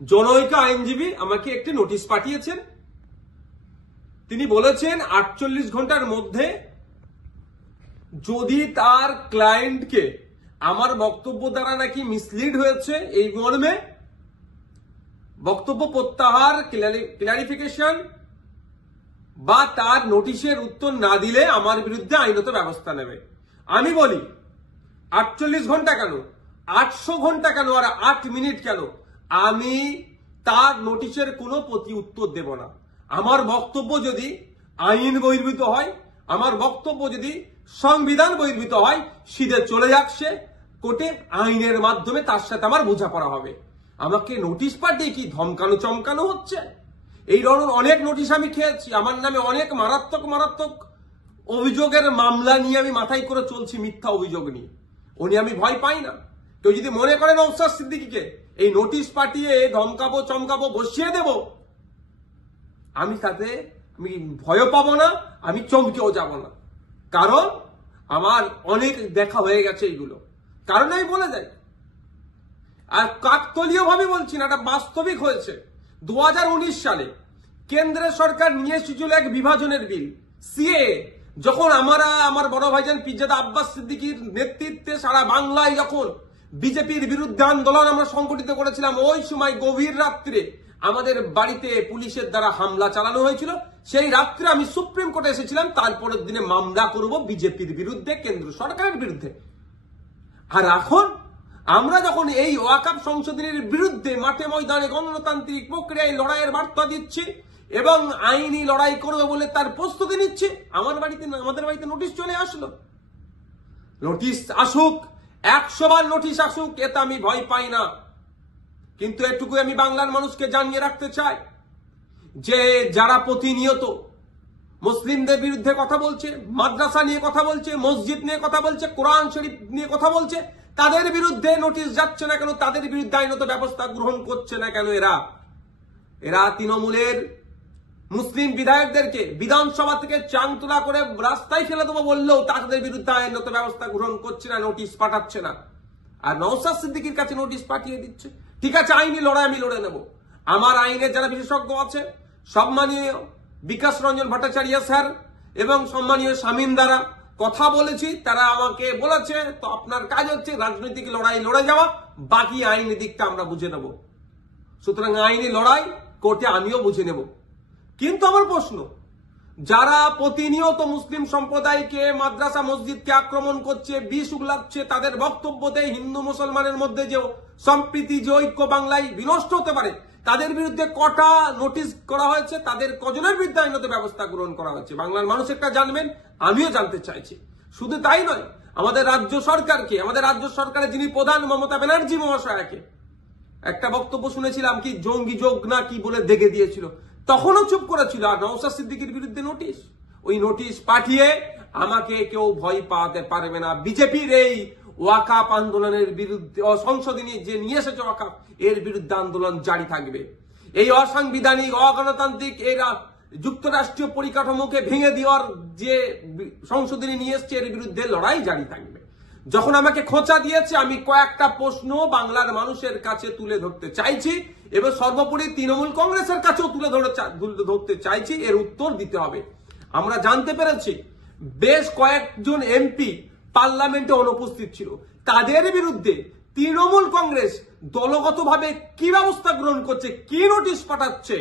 জনৈক আইনজীবী আমাকে একটি নোটিশ পাঠিয়েছেন। তিনি বলেছেন 48 ঘন্টার মধ্যে যদি তার ক্লায়েন্টকে আমার বক্তব্য দ্বারা নাকি মিসলিড হয়েছে এই মর্মে বক্তব্য প্রত্যাহার, ক্লারিফিকেশন বা তার নোটিশের উত্তর না দিলে আমার বিরুদ্ধে আইনত ব্যবস্থা নেবে। আমি বলি 48 ঘন্টা কেন, 800 ঘন্টা কেন, আর 8 মিনিট কেন, আমি তার নোটিশের কোনো প্রতি উত্তর দেব না। আমার বক্তব্য যদি আইন বহির্ভূত হয়, আমার বক্তব্য যদি সংবিধান বহির্ভূত হয়, সিধে চলে যাক সে কোর্টে, আইনের মাধ্যমে তার সাথে আমার বোঝাপড়া হবে। আমাকে নোটিশ পাঠিয়ে কি ধমকানো চমকানো হচ্ছে? এই ধরনের অনেক নোটিশ আমি খেয়েছি। আমার নামে অনেক মারাত্মক অভিযোগের মামলা নিয়ে আমি মাথায় করে চলছি, মিথ্যা অভিযোগ নিয়ে। উনি আমি ভয় পাই না। কেউ যদি মনে করেন নওশাদ সিদ্দিকীকে এই নোটিশ পাঠিয়ে ধমকাবো চমকাবো বসিয়ে দেব, আমি তাতে আমি ভয়ও পাবো না, আমি চমকেও যাব না। কারণ আমার অনেক দেখা হয়ে গেছে এইগুলো। কারণ আমি বলে যাই, আর কাকতলীয় ভাবে বলছি না, এটা বাস্তবিক হয়েছে। 2019 সালে কেন্দ্রের সরকার নিয়ে এসেছিল এক বিভাজনের বিল, সিএ। যখন আমার বড় ভাইজান পিরজাদা আব্বাস সিদ্দিকীর নেতৃত্বে সারা বাংলায় যখন বিজেপির বিরুদ্ধে আন্দোলন আমরা সংগঠিত করেছিলাম, ওই সময় গভীর রাত্রে আমাদের বাড়িতে পুলিশের দ্বারা হামলা চালানো হয়েছিল। সেই রাত্রে আমি সুপ্রিম কোর্টে এসেছিলাম, তারপরের দিনে মামলা করব বিজেপির বিরুদ্ধে, কেন্দ্র সরকারের বিরুদ্ধে। আর এখন আমরা যখন এই ওয়াকফ সংশোধনের বিরুদ্ধে মাঠে ময়দানে গণতান্ত্রিক প্রক্রিয়ায় লড়াইয়ের বার্তা দিচ্ছি এবং আইনি লড়াই করবে বলে তার প্রস্তুতি নিচ্ছি, আমাদের বাড়িতে নোটিশ চলে আসলো। নোটিশ আসুক, 100 বার নোটিশ আসুক, এতে আমি ভয় পাই না। কিন্তু এটুকু আমি বাংলার মানুষকে জানিয়ে রাখতে চাই যে যারা প্রতিনিয়ত মুসলিমদের বিরুদ্ধে কথা বলছে, মাদ্রাসা নিয়ে কথা বলছে, মসজিদ নিয়ে কথা বলছে, কোরআন শরীফ নিয়ে কথা বলছে, তাদের বিরুদ্ধে নোটিশ যাচ্ছে না কেন, তাদের বিরুদ্ধে আইনত ব্যবস্থা গ্রহণ করছে না কেন? এরা তৃণমূলের মুসলিম বিধায়কদেরকে বিধানসভা থেকে চাংতলা করে রাস্তায় ফেলে দেবো বললেও তাদের বিরুদ্ধে আইনত ব্যবস্থা গ্রহণ করছে না, নোটিশ পাঠাচ্ছে না। আর নওশাদ সিদ্দিকীর কাছে নোটিশ পাঠিয়ে দিচ্ছে। ঠিক আছে, আইনি লড়াই আমি লড়ে নেব। আমার আইনের যারা বিশেষজ্ঞ আছে, সম্মানীয় বিকাশ রঞ্জন ভট্টাচার্য স্যার এবং সম্মানীয় শামীম দ্বারা কথা বলেছি, তারা আমাকে বলেছে তো আপনার কাজ হচ্ছে রাজনৈতিক লড়াই লড়ে যাওয়া, বাকি আইনি দিকটা আমরা বুঝে নেব। সুতরাং আইনি লড়াই কোর্টে আমিও বুঝে নেব। কিন্তু আমার প্রশ্ন, যারা প্রতিনিয়ত মুসলিম সম্প্রদায়কে, মাদ্রাসা মসজিদকে আক্রমণ করছে, বিষ উগলাচ্ছে, তাদের বক্তব্যতে হিন্দু মুসলমানের মধ্যে যে সম্প্রীতি, যে ঐক্য বাংলায় বিনষ্ট হতে পারে, তাদের বিরুদ্ধে কটা নোটিশ করা হয়েছে, তাদের কজনের বিরুদ্ধে আইনত ব্যবস্থা গ্রহণ করা হয়েছে, বাংলার মানুষ একটা জানবেন, আমিও জানতে চাইছি। শুধু তাই নয়, আমাদের রাজ্য সরকারের যিনি প্রধান মমতা ব্যানার্জি মহাশয়াকে একটা বক্তব্য শুনেছিলাম, কি জঙ্গি যোগ না কি বলে দেখে দিয়েছিল, তখনও চুপ করেছিল। আর নওশাদ সিদ্দিকীর বিরুদ্ধে নোটিশ, ওই নোটিশ পাঠিয়ে আমাকে কেউ ভয় পাওয়াতে পারবে না। বিজেপির এই ওয়াকফ আন্দোলনের বিরুদ্ধে, সংশোধনী যে নিয়ে এসেছে ওয়াকফ, এর বিরুদ্ধে আন্দোলন জারি থাকবে। এই অসাংবিধানিক, অগণতান্ত্রিক এরা যুক্তরাষ্ট্রীয় পরিকাঠামোকে ভেঙে দেওয়ার যে সংশোধনী নিয়ে এসছে, এর বিরুদ্ধে লড়াই জারি থাকবে। যখন আমাকে খোঁচা দিয়েছে, আমি কয়েকটা প্রশ্ন বাংলার মানুষের কাছে তুলে ধরতে চাইছি এবং সর্বোপরি তৃণমূল কংগ্রেসের কাছেও তুলে ধরতে চাইছি, এর উত্তর দিতে হবে। আমরা জানতে পেরেছি বেশ কয়েকজন এমপি পার্লামেন্টে অনুপস্থিত ছিল, তাদের বিরুদ্ধে তৃণমূল কংগ্রেস দলগতভাবে কি ব্যবস্থা গ্রহণ করছে, কি নোটিশ পাঠাচ্ছে,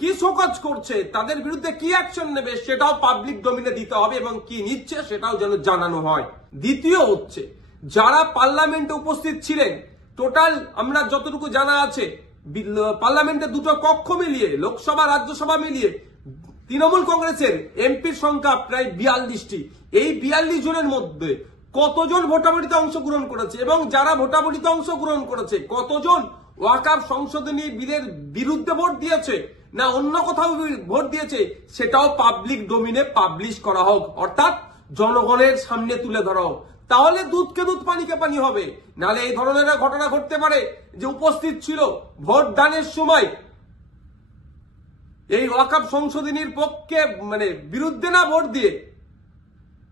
কি শোকজ করছে, তাদের বিরুদ্ধে কি অ্যাকশন নেবে, সেটাও পাবলিক ডোমিনে দিতে হবে এবং কি নিচ্ছে সেটাও যেন জানানো হয়। দ্বিতীয় হচ্ছে, যারা পার্লামেন্টে উপস্থিত ছিলেন, টোটাল আমরা যতটুকু জানা আছে, পার্লামেন্টে দুটো কক্ষ মিলিয়ে, লোকসভা রাজ্যসভা মিলিয়ে তৃণমূল কংগ্রেসের এমপির সংখ্যা প্রায় 42টি। এই 42 জনের মধ্যে কতজন ভোটাভুটিতে অংশগ্রহণ করেছে এবং যারা ভোটাভুটিতে অংশগ্রহণ করেছে কতজন ওয়াকফ সংশোধনী বিলের বিরুদ্ধে ভোট দিয়েছে না অন্য কোথাও ভোট দিয়েছে, সেটাও পাবলিক ডোমিনে পাবলিশ করা হোক, অর্থাৎ জনগণের সামনে তুলে ধরা হোক। তাহলে দুধকে দুধ, পানিকে পানি হবে। নালে এই ধরনের ঘটনা ঘটতে পারে যে উপস্থিত ছিল ভোট দানের সময় এই ওয়াকফ সংশোধনীর পক্ষে, বিরুদ্ধে না ভোট দিয়ে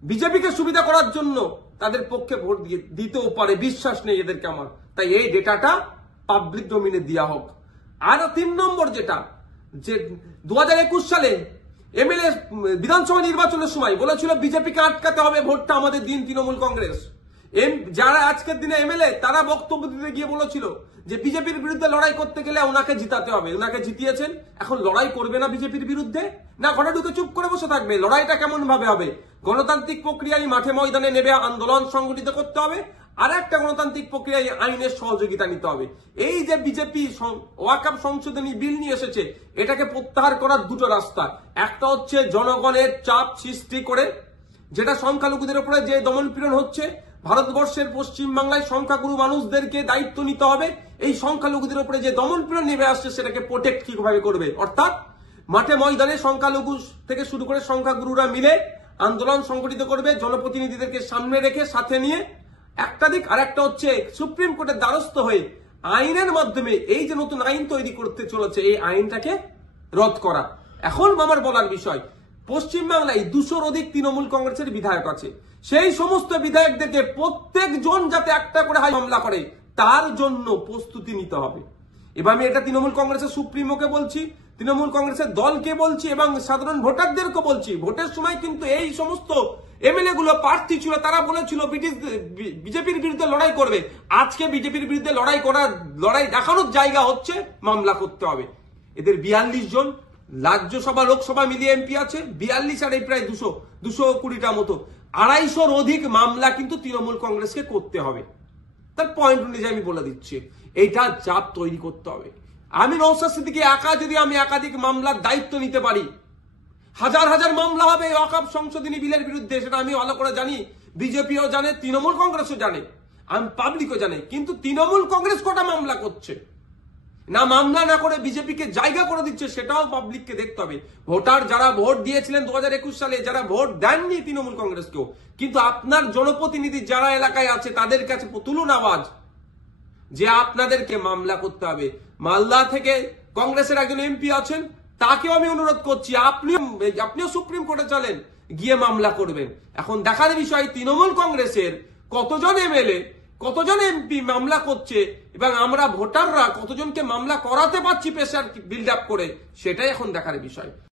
বিজেপিকে সুবিধা করার জন্য তাদের পক্ষে ভোট দিতেও পারে, বিশ্বাস নেই এদেরকে আমার। তাই এই ডেটাটা পাবলিক ডোমিনে দেওয়া হোক। আর 3 নম্বর যেটা, যে 2021 সালে এমএলএ বিধানসভা নির্বাচনের সময় বলেছিল বিজেপিকে আটকাতে হবে, ভোটটা আমাদের দিন তৃণমূল কংগ্রেস। যারা আজকের দিনে এমএলএ তারা বক্তব্য দিতে গিয়ে বলেছিল যে বিজেপির বিরুদ্ধে লড়াই করতে গেলে ওনাকে জিতাতে হবে, ওনাকে জিতিয়েছেন। এখন লড়াই করবে না বিজেপির বিরুদ্ধে, না ঘরে ঢুকে চুপ করে বসে থাকবে? লড়াইটা কেমন ভাবে হবে? গণতান্ত্রিক প্রক্রিয়ায় মাঠে ময়দানে নেবে আন্দোলন সংগঠিত করতে হবে, আর একটা গণতান্ত্রিক প্রক্রিয়ায় আইনের সহযোগিতা নিতে হবে। এই যে বিজেপি ওয়াকফ সংশোধনী বিল নিয়ে এসেছে, এটাকে প্রত্যাহার করার দুটো রাস্তা। একটা হচ্ছে জনগণের চাপ সৃষ্টি করে, যেটা সংখ্যালঘুদের উপরে যে দমনপীড়ন হচ্ছে, ভারতবর্ষের পশ্চিমবাংলায় সংখ্যাগুরু মানুষদেরকে দায়িত্ব নিতে হবে। এই সংখ্যালঘুদের উপরে যে দমনপীড়ন নেমে আসছে সেটাকে প্রোটেক্ট কিভাবে করবে, অর্থাৎ মাঠে ময়দানে সংখ্যালঘু থেকে শুরু করে সংখ্যাগুরুরা মিলে আন্দোলন সংগঠিত করবে, জনপ্রতিনিধিদেরকে সামনে রেখে সাথে নিয়ে একটা দিক। আর একটা হচ্ছে সুপ্রিম কোর্টের দ্বারস্থ হয়ে আইনের মাধ্যমে এই যে নতুন আইন তৈরি করতে চলেছে, এই আইনটাকে রদ করা। এখন আমার বলার বিষয়, পশ্চিমবাংলায় 200-র অধিক তৃণমূল কংগ্রেসের বিধায়ক আছে। সেই সমস্ত বিধায়কদেরকে প্রত্যেকজন যাতে একটা করে মামলা করে তার জন্য প্রস্তুতি নিতে হবে। এবার আমি এটা তৃণমূল কংগ্রেসের সুপ্রিমোকে বলছি, তৃণমূল কংগ্রেসের দলকে বলছি এবং সাধারণ ভোটারদেরকে বলছি। ভোটের সময় কিন্তু এই সমস্ত এমএলএ গুলো প্রার্থী ছিল, তারা বলেছিল বিজেপির বিরুদ্ধে লড়াই করবে। আজকে বিজেপির বিরুদ্ধে লড়াই দেখানোর জায়গা হচ্ছে মামলা করতে হবে। এদের 42 জন রাজ্যসভা লোকসভা মিলিয়ে এমপি আছে, 42 আর এই প্রায় 220টা মতো, 250-র অধিক মামলা কিন্তু তৃণমূল কংগ্রেসকে করতে হবে। তার পয়েন্ট অনুযায়ী আমি বলে দিচ্ছি, এইটা চাপ তৈরি করতে হবে। আমি নওশাদ সিদ্দিকী একা যদি আমি একাধিক মামলার দায়িত্ব নিতে পারি, হাজার হাজার মামলা হবে ওয়াকফ সংশোধনী বিলের বিরুদ্ধে, সেটা আমি ভালো করে জানি, বিজেপিও জানে, তৃণমূল কংগ্রেসও জানে, আমি পাবলিকও জানে। কিন্তু তৃণমূল কংগ্রেস কটা মামলা করছে, না মামলা না করে বিজেপিকে জায়গা করে দিচ্ছে, সেটাও পাবলিককে দেখতে হবে। ভোটার যারা ভোট দিয়েছিলেন 2021 সালে, যারা ভোট দেননি তৃণমূল কংগ্রেসকেও, কিন্তু আপনার জনপ্রতিনিধি যারা এলাকায় আছে তাদের কাছে তুলুন আওয়াজ যে আপনাদেরকে মামলা করতে হবে। মালদা থেকে কংগ্রেসের একজন এমপি আছেন, তাকেও আমি অনুরোধ করছি আপনিও সুপ্রিম কোর্টে চলেন, গিয়ে মামলা করবেন। এখন দেখার বিষয় তৃণমূল কংগ্রেসের কতজন এমএলএ কতজন এমপি মামলা করছে এবং আমরা ভোটাররা কতজনকে মামলা করাতে পারছি প্রেসার বিল্ড আপ করে, সেটাই এখন দেখার বিষয়।